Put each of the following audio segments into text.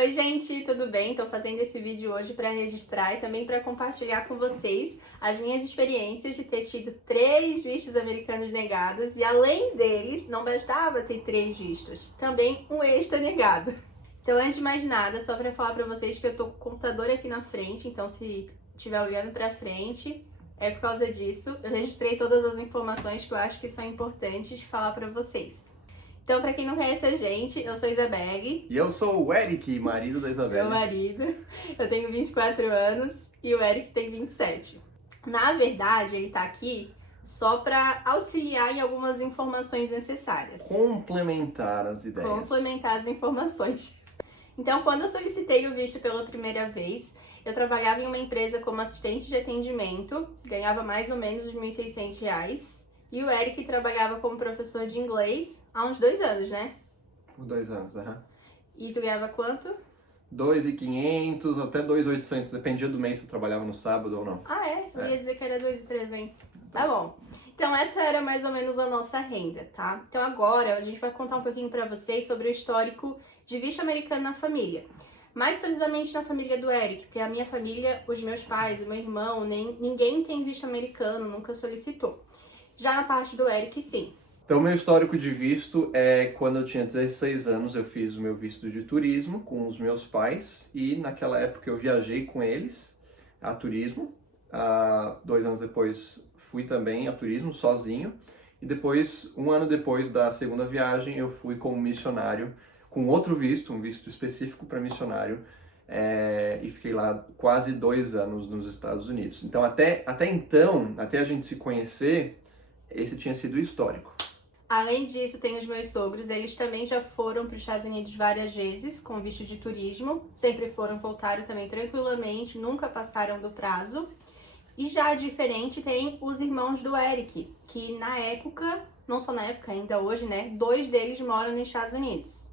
Oi gente, tudo bem? Tô fazendo esse vídeo hoje para registrar e também para compartilhar com vocês as minhas experiências de ter tido 3 vistos americanos negados e além deles, não bastava ter 3 vistos, também um extra negado. Então, antes de mais nada, só para falar para vocês que eu tô com o computador aqui na frente, então se estiver olhando para frente, é por causa disso. Eu registrei todas as informações que eu acho que são importantes falar para vocês. Então, pra quem não conhece a gente, eu sou a Isabelle. E eu sou o Eric, marido da Isabelle. Meu marido. Eu tenho 24 anos e o Eric tem 27. Na verdade, ele tá aqui só pra auxiliar em algumas informações necessárias. Complementar as ideias. Complementar as informações. Então, quando eu solicitei o visto pela primeira vez, eu trabalhava em uma empresa como assistente de atendimento, ganhava mais ou menos R$ 1.600. E o Eric trabalhava como professor de inglês há uns 2 anos, né? Por 2 anos, E tu ganhava quanto? 2.500 até 2.800, dependia do mês se eu trabalhava no sábado ou não. Ah, é? Eu ia dizer que era 2.300. Tá bom. Então essa era mais ou menos a nossa renda, tá? Então agora a gente vai contar um pouquinho pra vocês sobre o histórico de visto americano na família. Mais precisamente na família do Eric, porque a minha família, os meus pais, o meu irmão, ninguém tem visto americano, nunca solicitou. Já na parte do Eric, sim. Então, meu histórico de visto é quando eu tinha 16 anos, eu fiz o meu visto de turismo com os meus pais e naquela época eu viajei com eles a turismo. 2 anos depois fui também a turismo sozinho e depois, 1 ano depois da segunda viagem, eu fui como missionário com outro visto, um visto específico para missionário. E fiquei lá quase 2 anos nos Estados Unidos. Então, até a gente se conhecer, esse tinha sido o histórico. Além disso, tem os meus sogros, eles também já foram para os Estados Unidos várias vezes com visto de turismo, sempre foram, voltaram também tranquilamente, nunca passaram do prazo. E já diferente tem os irmãos do Eric, que na época, não só na época, ainda hoje, né, 2 deles moram nos Estados Unidos.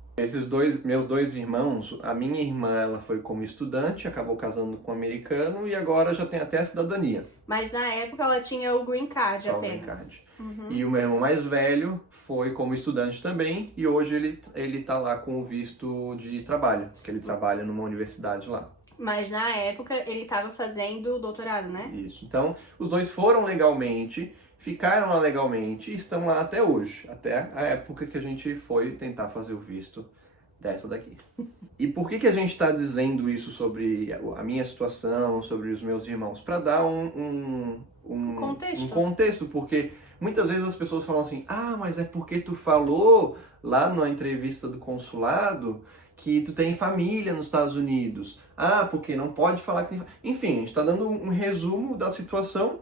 Meus dois irmãos, a minha irmã, ela foi como estudante, acabou casando com um americano e agora já tem até a cidadania. Mas na época ela tinha o green card Só o apenas. green card. Uhum. E o meu irmão mais velho foi como estudante também e hoje ele tá lá com o visto de trabalho, que ele trabalha numa universidade lá. Mas na época ele estava fazendo doutorado, né? Isso. Então, os dois foram legalmente, ficaram lá legalmente e estão lá até hoje, até a época que a gente foi tentar fazer o visto dessa daqui. E por que a gente está dizendo isso sobre a minha situação, sobre os meus irmãos? Para dar um contexto, porque muitas vezes as pessoas falam assim, mas é porque tu falou lá na entrevista do consulado que tu tem família nos Estados Unidos. Porque não pode falar que tem... Enfim, a gente está dando um resumo da situação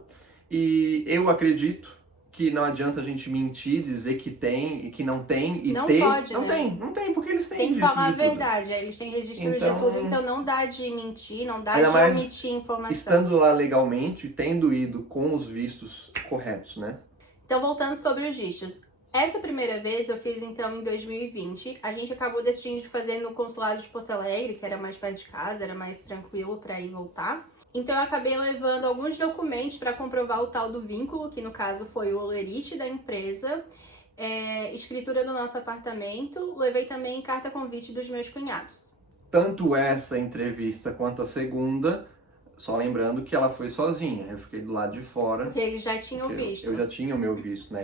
e eu acredito que não adianta a gente mentir, dizer que tem e que não tem e não ter. Pode, não né? Não tem, porque eles têm Tem que registro falar a de tudo. verdade, eles têm registro de tudo, então não dá de mentir, não dá Ainda de mais omitir informação. Estando lá legalmente, tendo ido com os vistos corretos, né? Então, voltando sobre os vistos. Essa primeira vez eu fiz então em 2020. A gente acabou decidindo fazer no consulado de Porto Alegre, que era mais perto de casa, era mais tranquilo para ir e voltar. Então eu acabei levando alguns documentos para comprovar o tal do vínculo, que no caso foi o olerite da empresa, escritura do nosso apartamento, levei também carta convite dos meus cunhados. Tanto essa entrevista quanto a segunda, só lembrando que ela foi sozinha, eu fiquei do lado de fora. Porque eles já tinham visto. Eu já tinha o meu visto, né?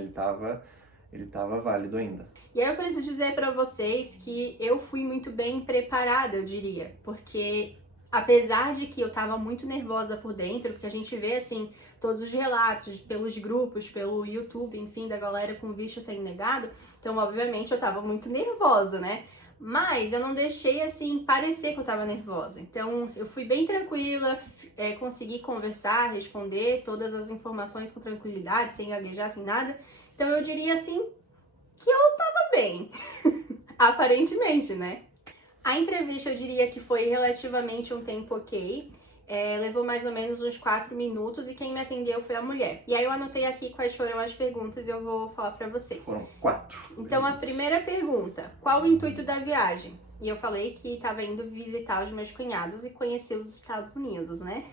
Ele tava válido ainda. E aí eu preciso dizer pra vocês que eu fui muito bem preparada, eu diria. Porque apesar de que eu tava muito nervosa por dentro, porque a gente vê, assim, todos os relatos pelos grupos, pelo YouTube, enfim, da galera com visto sendo negado. Então, obviamente, eu tava muito nervosa, né? Mas eu não deixei, assim, parecer que eu tava nervosa. Então, eu fui bem tranquila, consegui conversar, responder todas as informações com tranquilidade, sem gaguejar, sem nada. Então, eu diria, assim, que eu tava bem. Aparentemente, né? A entrevista, eu diria que foi relativamente um tempo ok. Levou mais ou menos uns 4 minutos e quem me atendeu foi a mulher. E aí eu anotei aqui quais foram as perguntas e eu vou falar pra vocês. Foram 4. Então, a primeira pergunta, qual o intuito da viagem? E eu falei que estava indo visitar os meus cunhados e conhecer os Estados Unidos, né?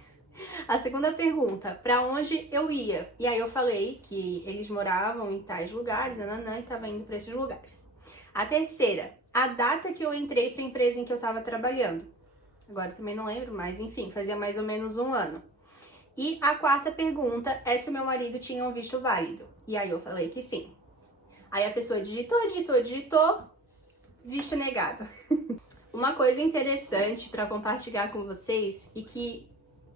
A segunda pergunta, pra onde eu ia? E aí eu falei que eles moravam em tais lugares, nananã, e tava indo pra esses lugares. A terceira, a data que eu entrei para a empresa em que eu estava trabalhando. Agora também não lembro, mas enfim, fazia mais ou menos 1 ano. E a quarta pergunta é se o meu marido tinha um visto válido. E aí eu falei que sim. Aí a pessoa digitou, visto negado. Uma coisa interessante para compartilhar com vocês e que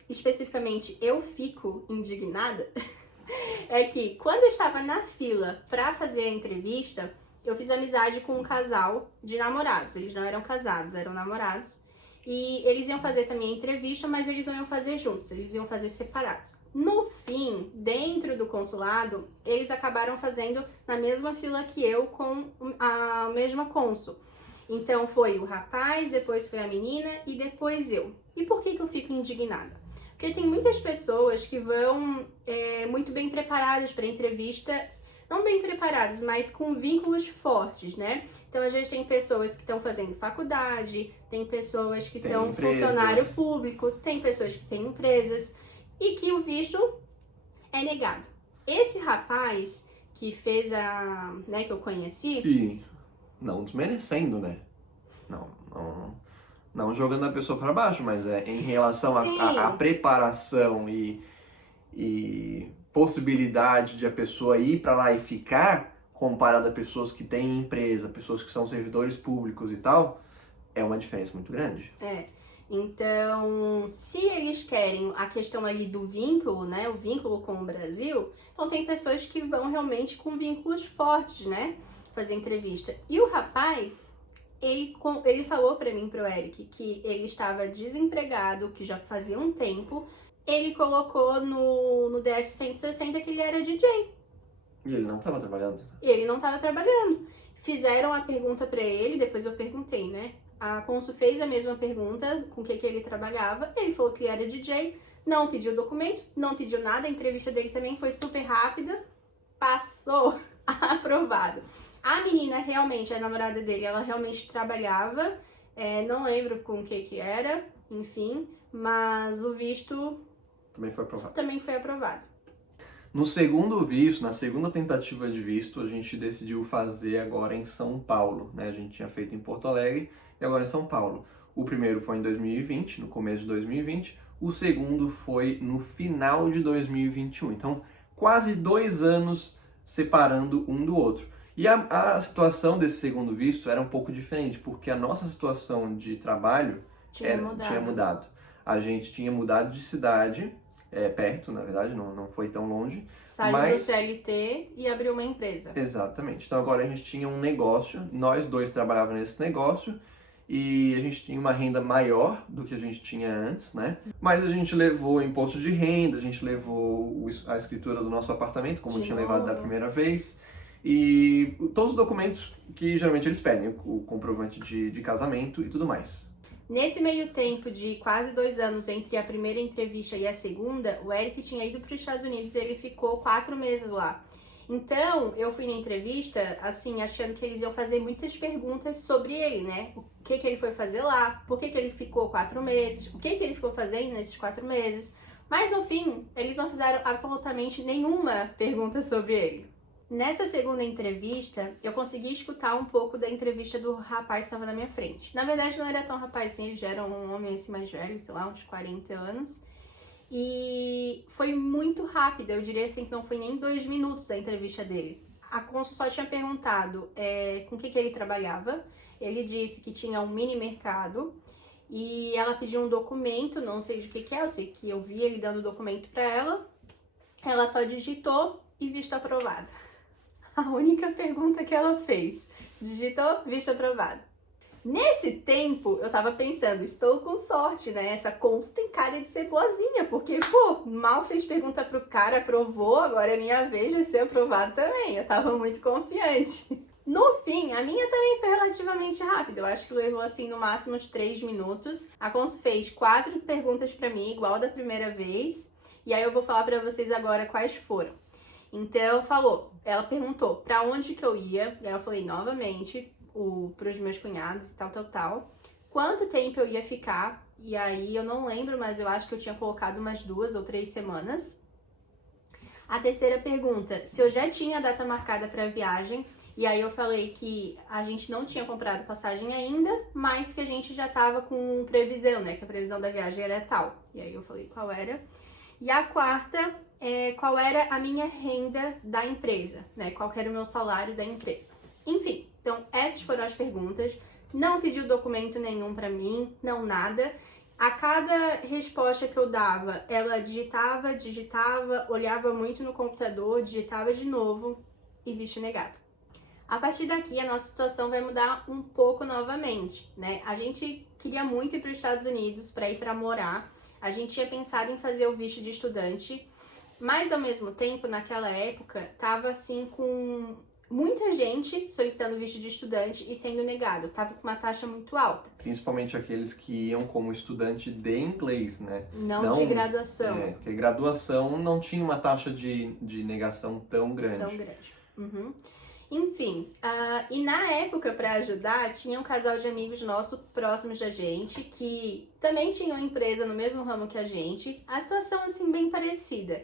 especificamente eu fico indignada é que quando eu estava na fila para fazer a entrevista, eu fiz amizade com um casal de namorados. Eles não eram casados, eram namorados. E eles iam fazer também a entrevista, mas eles não iam fazer juntos, eles iam fazer separados. No fim, dentro do consulado, eles acabaram fazendo na mesma fila que eu, com a mesma cônsul. Então foi o rapaz, depois foi a menina e depois eu. E por que eu fico indignada? Porque tem muitas pessoas que vão muito bem preparadas para a entrevista, não bem preparados, mas com vínculos fortes, né? Então, às vezes, tem pessoas que estão fazendo faculdade, tem pessoas que são funcionário público, tem pessoas que têm empresas e que o visto é negado. Esse rapaz que fez que eu conheci... E não desmerecendo, né? Não jogando a pessoa para baixo, mas em relação à preparação e possibilidade de a pessoa ir para lá e ficar, comparado a pessoas que têm empresa, pessoas que são servidores públicos e tal, é uma diferença muito grande. Então, se eles querem a questão ali do vínculo, né, o vínculo com o Brasil, então tem pessoas que vão realmente com vínculos fortes, né, fazer entrevista. E o rapaz, ele falou para mim, pro Eric, que ele estava desempregado, que já fazia um tempo. Ele colocou no DS-160 que ele era DJ. E ele não estava trabalhando? Ele não estava trabalhando. Fizeram a pergunta para ele, depois eu perguntei, né? A cônsul fez a mesma pergunta, com o que ele trabalhava. Ele falou que ele era DJ, não pediu documento, não pediu nada. A entrevista dele também foi super rápida. Passou, aprovado. A menina realmente, a namorada dele, ela realmente trabalhava. Não lembro com o que era, enfim. Mas o visto... Também foi aprovado. No segundo visto, na segunda tentativa de visto, a gente decidiu fazer agora em São Paulo, né? A gente tinha feito em Porto Alegre e agora em São Paulo. O primeiro foi em 2020, no começo de 2020. O segundo foi no final de 2021. Então, quase 2 anos separando um do outro. E a situação desse segundo visto era um pouco diferente, porque a nossa situação de trabalho tinha mudado. A gente tinha mudado de cidade, perto, na verdade, não foi tão longe. Saiu do CLT e abriu uma empresa. Exatamente. Então agora a gente tinha um negócio, nós dois trabalhávamos nesse negócio e a gente tinha uma renda maior do que a gente tinha antes, né? Mas a gente levou imposto de renda, a gente levou a escritura do nosso apartamento, como tinha levado da primeira vez. E todos os documentos que geralmente eles pedem, o comprovante de casamento e tudo mais. Nesse meio tempo de quase 2 anos entre a primeira entrevista e a segunda, o Eric tinha ido para os Estados Unidos e ele ficou 4 meses lá. Então, eu fui na entrevista, assim, achando que eles iam fazer muitas perguntas sobre ele, né? O que ele foi fazer lá, por que ele ficou 4 meses, o que ele ficou fazendo nesses 4 meses. Mas, no fim, eles não fizeram absolutamente nenhuma pergunta sobre ele. Nessa segunda entrevista, eu consegui escutar um pouco da entrevista do rapaz que estava na minha frente. Na verdade, não era tão rapaz assim, ele já era um homem assim mais velho, sei lá, uns 40 anos. E foi muito rápida, eu diria assim que não foi nem 2 minutos a entrevista dele. A cônsul só tinha perguntado com o que ele trabalhava. Ele disse que tinha um mini mercado e ela pediu um documento, não sei de que é, eu sei que eu vi ele dando o documento para ela. Ela só digitou e visto aprovado. A única pergunta que ela fez. Digitou, visto aprovado. Nesse tempo, eu tava pensando, estou com sorte, né? Essa cônsul tem cara de ser boazinha, porque, mal fez pergunta pro cara, aprovou, agora é minha vez, vai ser aprovado também. Eu tava muito confiante. No fim, a minha também foi relativamente rápida. Eu acho que levou, assim, no máximo uns 3 minutos. A cônsul fez 4 perguntas pra mim, igual da primeira vez. E aí eu vou falar pra vocês agora quais foram. Então, ela perguntou pra onde que eu ia, aí eu falei novamente, pros meus cunhados e tal. Quanto tempo eu ia ficar, e aí eu não lembro, mas eu acho que eu tinha colocado umas 2 ou 3 semanas. A terceira pergunta, se eu já tinha a data marcada pra viagem, E aí eu falei que a gente não tinha comprado passagem ainda, mas que a gente já tava com previsão, né? Que a previsão da viagem era tal. E aí eu falei qual era. E a quarta é qual era a minha renda da empresa, né? Qual que era o meu salário da empresa. Enfim, então essas foram as perguntas. Não pediu documento nenhum pra mim, não nada. A cada resposta que eu dava, ela digitava, olhava muito no computador, digitava de novo e visto negado. A partir daqui, a nossa situação vai mudar um pouco novamente, né? A gente queria muito ir para os Estados Unidos para ir para morar. A gente tinha pensado em fazer o visto de estudante, mas ao mesmo tempo, naquela época, tava assim com muita gente solicitando visto de estudante e sendo negado. Tava com uma taxa muito alta. Principalmente aqueles que iam como estudante de inglês, né? Não de graduação. Porque graduação não tinha uma taxa de negação tão grande. Tão grande. Uhum. Enfim, e na época, para ajudar, tinha um casal de amigos nossos próximos da gente, que também tinham empresa no mesmo ramo que a gente, a situação assim bem parecida.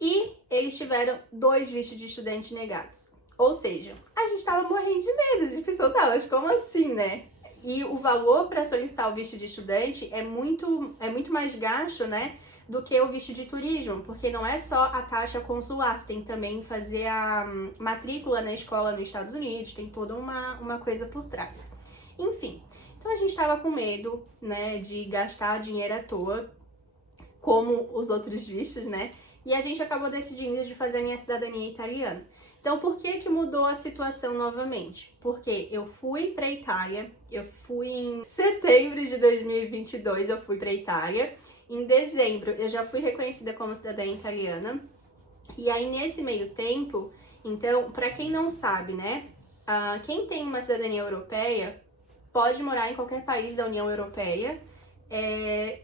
E eles tiveram 2 vistos de estudante negados. Ou seja, a gente tava morrendo de medo, de pessoa, tá, mas como assim, né? E o valor para solicitar o visto de estudante é muito mais gasto, né? Do que o visto de turismo, porque não é só a taxa consular, tu tem que também fazer a matrícula na escola nos Estados Unidos, tem toda uma coisa por trás. Enfim, então a gente estava com medo, né, de gastar dinheiro à toa, como os outros vistos, né, e a gente acabou decidindo de fazer a minha cidadania italiana. Então, por que mudou a situação novamente? Porque eu fui para Itália, eu fui em setembro de 2022, eu fui para Itália. Em dezembro, eu já fui reconhecida como cidadã italiana. E aí, nesse meio tempo, então, para quem não sabe, né? Quem tem uma cidadania europeia pode morar em qualquer país da União Europeia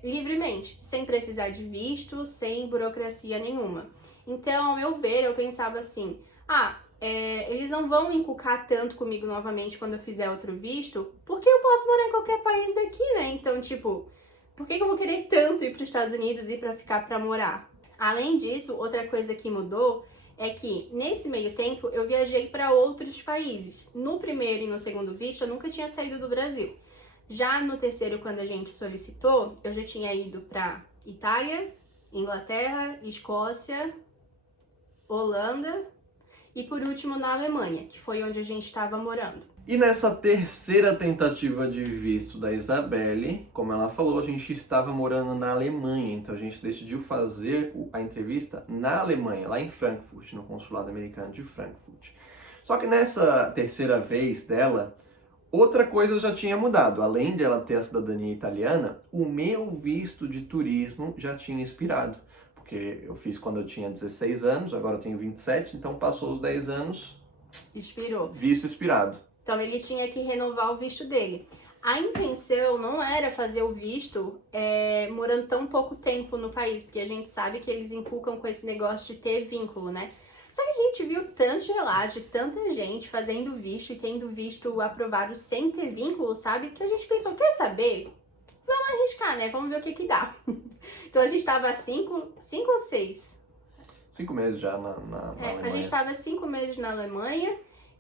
livremente, sem precisar de visto, sem burocracia nenhuma. Então, ao meu ver, eu pensava assim, eles não vão inculcar tanto comigo novamente quando eu fizer outro visto, porque eu posso morar em qualquer país daqui, né? Então, tipo, por que eu vou querer tanto ir para os Estados Unidos e para ficar para morar? Além disso, outra coisa que mudou é que nesse meio tempo eu viajei para outros países. No primeiro e no segundo visto eu nunca tinha saído do Brasil. Já no terceiro, quando a gente solicitou, eu já tinha ido para Itália, Inglaterra, Escócia, Holanda e por último na Alemanha, que foi onde a gente estava morando. E nessa terceira tentativa de visto da Isabelle, como ela falou, a gente estava morando na Alemanha, então a gente decidiu fazer a entrevista na Alemanha, lá em Frankfurt, no consulado americano de Frankfurt. Só que nessa terceira vez dela, outra coisa já tinha mudado. Além de ela ter a cidadania italiana, o meu visto de turismo já tinha expirado. Porque eu fiz quando eu tinha 16 anos, agora eu tenho 27, então passou os 10 anos, expirou. Visto expirado. Então ele tinha que renovar o visto dele. A intenção não era fazer o visto morando tão pouco tempo no país, porque a gente sabe que eles inculcam com esse negócio de ter vínculo, né? Só que a gente viu tantos relatos de tanta gente fazendo visto e tendo visto aprovado sem ter vínculo, sabe? Que a gente pensou, quer saber? Vamos arriscar, né? Vamos ver o que dá. Então a gente tava 5 ou 6? 5 meses já na Alemanha. A gente tava 5 meses na Alemanha.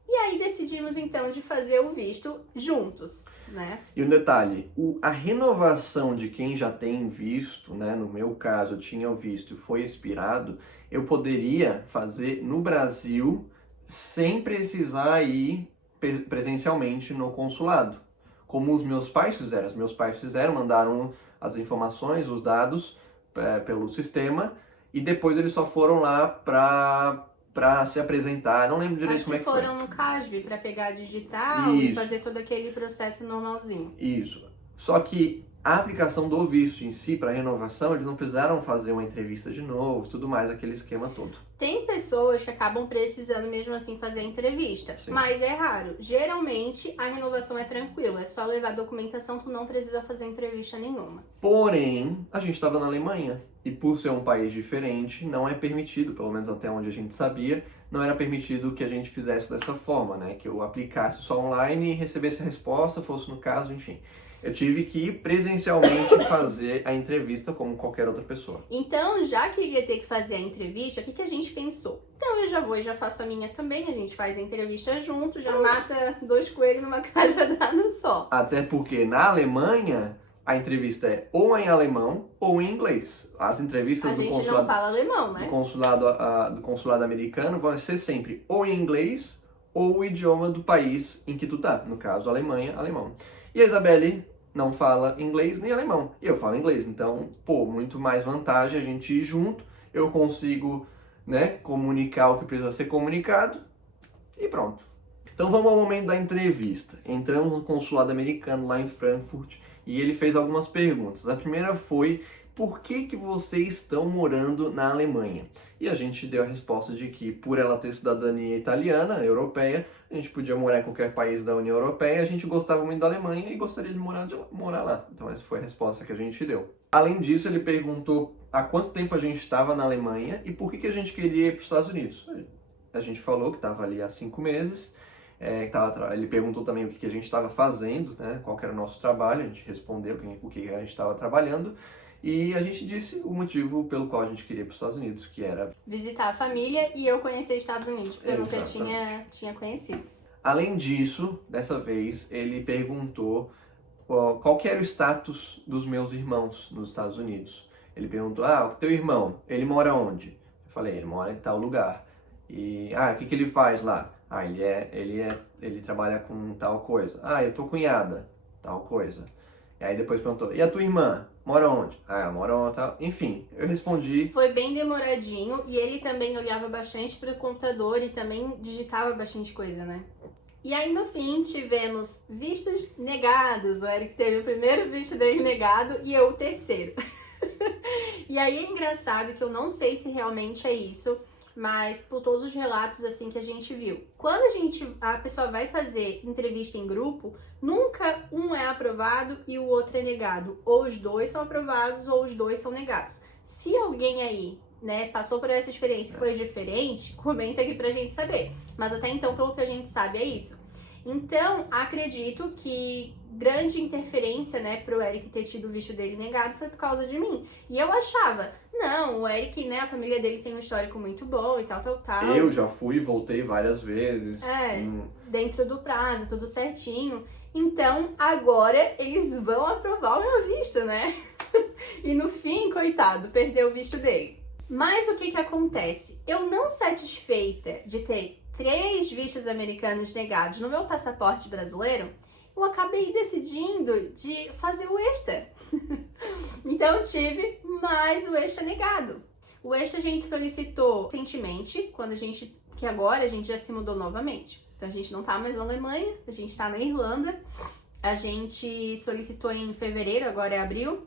E aí decidimos então de fazer o visto juntos, né? E um detalhe, a renovação de quem já tem visto, né? No meu caso, eu tinha o visto e foi expirado, eu poderia fazer no Brasil sem precisar ir presencialmente no consulado. Como os meus pais fizeram. Os meus pais fizeram, mandaram as informações, os dados pelo sistema e depois eles só foram lá para se apresentar. Não lembro direito como é que foi. Foram no CASV para pegar digital e fazer todo aquele processo normalzinho. Isso. Só que a aplicação do visto em si, para renovação, eles não precisaram fazer uma entrevista de novo, tudo mais, aquele esquema todo. Tem pessoas que acabam precisando mesmo assim fazer a entrevista, Sim. Mas é raro. Geralmente a renovação é tranquila, é só levar a documentação, tu não precisa fazer entrevista nenhuma. Porém, a gente estava na Alemanha e por ser um país diferente, não é permitido, pelo menos até onde a gente sabia, não era permitido que a gente fizesse dessa forma, né? Que eu aplicasse só online e recebesse a resposta, fosse no caso, enfim. Eu tive que ir presencialmente fazer a entrevista como qualquer outra pessoa. Então, já que ia ter que fazer a entrevista, o que a gente pensou? Então eu já vou e já faço a minha também, a gente faz a entrevista junto, já mata 2 coelhos numa cajadada só. Até porque na Alemanha a entrevista é ou em alemão ou em inglês. As entrevistas A gente não fala alemão, né? do consulado americano vão ser sempre ou em inglês ou o idioma do país em que tu tá. No caso, Alemanha, alemão. E a Isabelle não fala inglês nem alemão. E eu falo inglês. Então, muito mais vantagem a gente ir junto. Eu consigo, né, comunicar o que precisa ser comunicado e pronto. Então vamos ao momento da entrevista. Entramos no consulado americano lá em Frankfurt e ele fez algumas perguntas. A primeira foi: por que vocês estão morando na Alemanha? E a gente deu a resposta de que, por ela ter cidadania italiana, europeia, a gente podia morar em qualquer país da União Europeia, a gente gostava muito da Alemanha e gostaria de morar lá. Então essa foi a resposta que a gente deu. Além disso, ele perguntou há quanto tempo a gente estava na Alemanha e por que a gente queria ir para os Estados Unidos. A gente falou que estava ali há 5 meses. Ele perguntou também o que a gente estava fazendo, né, qual que era o nosso trabalho, a gente respondeu o que a gente estava trabalhando e a gente disse o motivo pelo qual a gente queria ir para os Estados Unidos, que era visitar a família e eu conhecer os Estados Unidos, porque eu nunca tinha conhecido. Além disso, dessa vez, ele perguntou qual que era o status dos meus irmãos nos Estados Unidos. Ele perguntou: o teu irmão, ele mora onde? Eu falei: ele mora em tal lugar. E, o que ele faz lá? Ele trabalha com tal coisa. Eu tô cunhada, tal coisa. E aí depois perguntou: e a tua irmã? Mora onde? Ela mora onde? Tal. Enfim, eu respondi. Foi bem demoradinho e ele também olhava bastante para o computador e também digitava bastante coisa, né? E aí no fim tivemos vistos negados. O Eric teve o primeiro visto dele negado e eu o terceiro. E aí é engraçado que eu não sei se realmente é isso, mas por todos os relatos assim que a gente viu. Quando a pessoa vai fazer entrevista em grupo, nunca um é aprovado e o outro é negado. Ou os dois são aprovados ou os dois são negados. Se alguém aí, né, passou por essa experiência e foi diferente, comenta aqui pra gente saber. Mas até então, pelo que a gente sabe, é isso. Então, acredito que grande interferência, né, pro Eric ter tido o visto dele negado foi por causa de mim. E eu achava, não, o Eric, né, a família dele tem um histórico muito bom e tal. Eu já fui e voltei várias vezes. Dentro do prazo, tudo certinho. Então, agora eles vão aprovar o meu visto, né? E no fim, coitado, perdeu o visto dele. Mas o que acontece? Eu não satisfeita de ter 3 vistos americanos negados no meu passaporte brasileiro, eu acabei decidindo de fazer o extra. Então eu tive mais o extra negado. O extra a gente solicitou recentemente, que agora a gente já se mudou novamente. Então a gente não tá mais na Alemanha, a gente tá na Irlanda. A gente solicitou em fevereiro, agora é abril.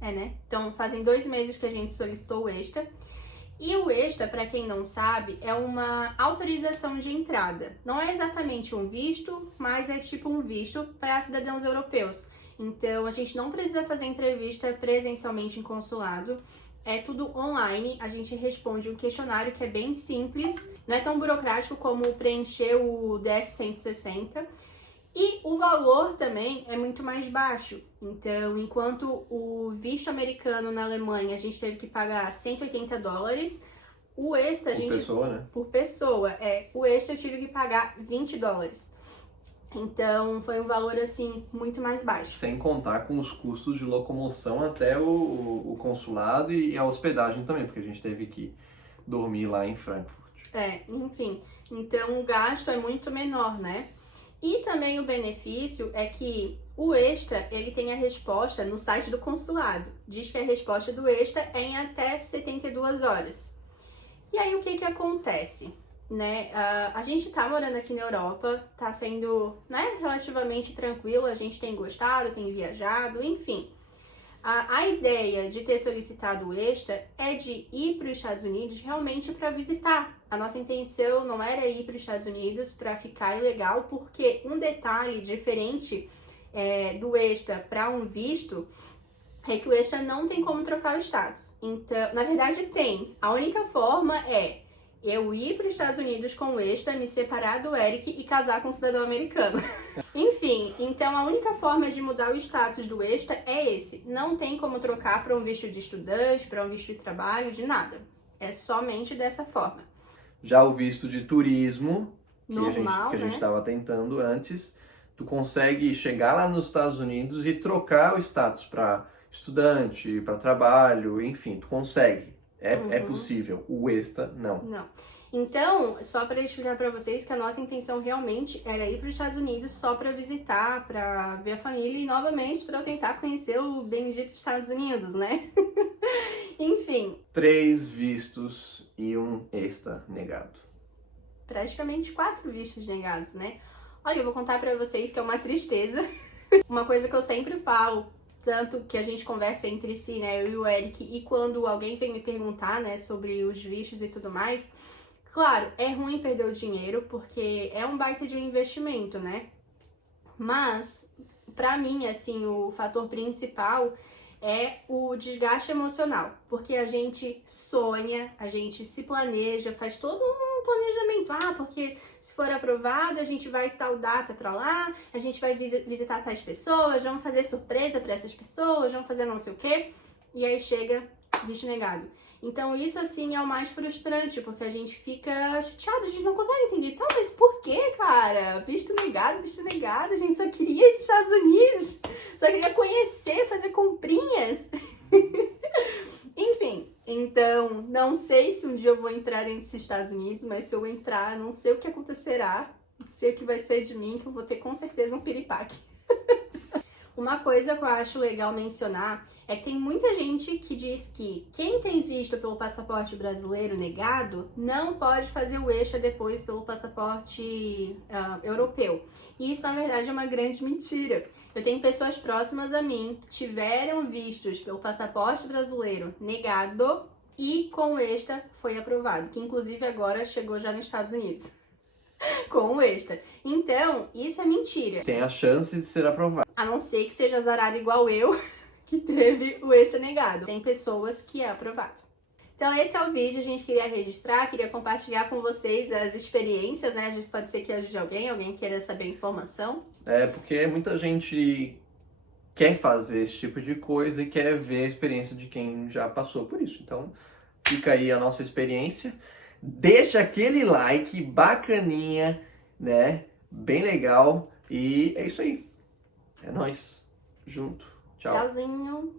Né? Então fazem 2 meses que a gente solicitou o extra. E o extra, para quem não sabe, é uma autorização de entrada. Não é exatamente um visto, mas é tipo um visto para cidadãos europeus. Então, a gente não precisa fazer entrevista presencialmente em consulado. É tudo online, a gente responde um questionário que é bem simples, não é tão burocrático como preencher o DS-160. E o valor também é muito mais baixo. Então, enquanto o visto americano na Alemanha a gente teve que pagar $180, o extra por pessoa, né? Por pessoa, o extra eu tive que pagar $20. Então, foi um valor, assim, muito mais baixo. Sem contar com os custos de locomoção até o consulado e a hospedagem também, porque a gente teve que dormir lá em Frankfurt. Enfim. Então, o gasto é muito menor, né? E também o benefício é que o extra, ele tem a resposta no site do consulado. Diz que a resposta do extra é em até 72 horas. E aí, o que acontece? Né? A gente tá morando aqui na Europa, tá sendo, né, relativamente tranquilo, a gente tem gostado, tem viajado, enfim. A ideia de ter solicitado o extra é de ir para os Estados Unidos realmente para visitar. A nossa intenção não era ir para os Estados Unidos para ficar ilegal, porque um detalhe diferente do extra para um visto é que o extra não tem como trocar o status. Então, na verdade tem. A única forma é eu ir para os Estados Unidos com o ESTA, me separar do Eric e casar com um cidadão americano. Enfim, então a única forma de mudar o status do ESTA é esse. Não tem como trocar para um visto de estudante, para um visto de trabalho, de nada. É somente dessa forma. Já o visto de turismo, Normal, que a gente né? estava tentando antes, tu consegue chegar lá nos Estados Unidos e trocar o status para estudante, para trabalho, enfim, tu consegue. É possível. O ESTA, não. Não. Então, só para explicar para vocês que a nossa intenção realmente era ir para os Estados Unidos só para visitar, para ver a família e novamente para eu tentar conhecer o bendito Estados Unidos, né? Enfim. 3 vistos e um ESTA negado. Praticamente 4 vistos negados, né? Olha, eu vou contar para vocês que é uma tristeza. Uma coisa que eu sempre falo, tanto que a gente conversa entre si, né, eu e o Eric, e quando alguém vem me perguntar, né, sobre os vistos e tudo mais, claro, é ruim perder o dinheiro, porque é um baita de um investimento, né? Mas, pra mim, assim, o fator principal é o desgaste emocional, porque a gente sonha, a gente se planeja, faz todo um planejamento. Ah, porque se for aprovado, a gente vai tal data pra lá, a gente vai visitar tais pessoas, vamos fazer surpresa pra essas pessoas, vamos fazer não sei o quê, e aí chega visto negado. Então isso, assim, é o mais frustrante, porque a gente fica chateado, a gente não consegue entender. Tá, mas por que, cara? Visto negado, a gente só queria ir para os Estados Unidos, só queria conhecer, fazer comprinhas. Enfim, então, não sei se um dia eu vou entrar nesses Estados Unidos, mas se eu entrar, não sei o que acontecerá, não sei o que vai ser de mim, que eu vou ter com certeza um piripaque. Uma coisa que eu acho legal mencionar é que tem muita gente que diz que quem tem visto pelo passaporte brasileiro negado não pode fazer o ESTA depois pelo passaporte europeu. E isso, na verdade, é uma grande mentira. Eu tenho pessoas próximas a mim que tiveram vistos pelo passaporte brasileiro negado e com o ESTA foi aprovado, que inclusive agora chegou já nos Estados Unidos. Com o ESTA. Então, isso é mentira. Tem a chance de ser aprovado. A não ser que seja azarado igual eu, que teve o ESTA negado. Tem pessoas que é aprovado. Então esse é o vídeo, a gente queria registrar, queria compartilhar com vocês as experiências, né? Às vezes pode ser que ajude alguém queira saber informação. É, porque muita gente quer fazer esse tipo de coisa e quer ver a experiência de quem já passou por isso. Então, fica aí a nossa experiência. Deixa aquele like bacaninha, né? Bem legal. E é isso aí. É nóis. Junto. Tchau. Tchauzinho.